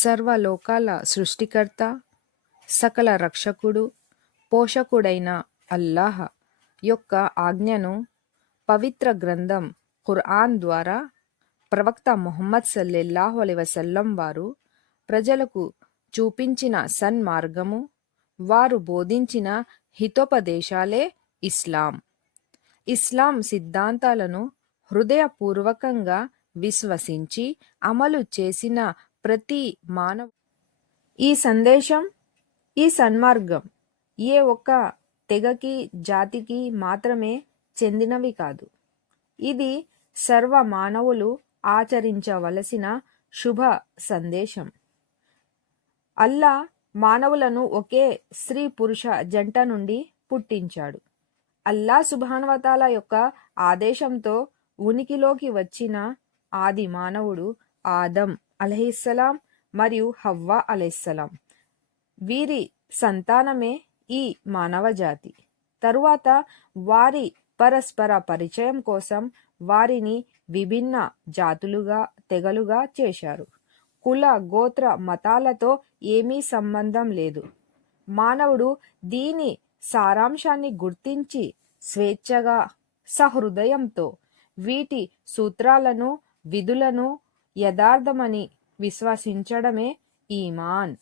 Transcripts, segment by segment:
సర్వలోకాల సృష్టికర్త సకల రక్షకుడు పోషకుడైన అల్లాహ్ యొక్క ఆజ్ఞను పవిత్ర గ్రంథం ఖుర్ఆన్ ద్వారా ప్రవక్త ముహమ్మద్ సల్లెల్లాహు అలైవసల్లం వారు ప్రజలకు చూపించిన సన్మార్గము వారు బోధించిన హితోపదేశాలే ఇస్లాం. ఇస్లాం సిద్ధాంతాలను హృదయపూర్వకంగా విశ్వసించి అమలు చేసిన ప్రతి మానవ ఈ సందేశం ఈ సన్మార్గం ఏ ఒక్క తెగకి జాతికి మాత్రమే చెందినవి కాదు. ఇది సర్వ మానవులు ఆచరించవలసిన శుభ సందేశం. అల్లా మానవులను ఒకే స్త్రీ పురుష జంట నుండి పుట్టించాడు. అల్లా సుభాన్వతాల యొక్క ఆదేశంతో ఉనికిలోకి వచ్చిన ఆది మానవుడు ఆదం. అలహిస్సలాం మరియు హవ్వా అలహిస్సలాం. వీరి సంతానమే ఈ మానవ జాతి తరువాత వారి పరస్పర పరిచయం కోసం వారిని విభిన్న జాతులుగా తెగలుగా చేశారు. కుల గోత్ర మతాలతో ఏమీ సంబంధం లేదు. మానవుడు దీని సారాంశాన్ని గుర్తించి స్వేచ్ఛగా సహృదయంతో వీటి సూత్రాలను విధులను యథార్థమని విశ్వసించడమే ఈమాన్.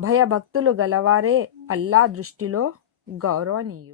భయభక్తులు గలవారే అల్లా దృష్టిలో గౌరవనీయులు.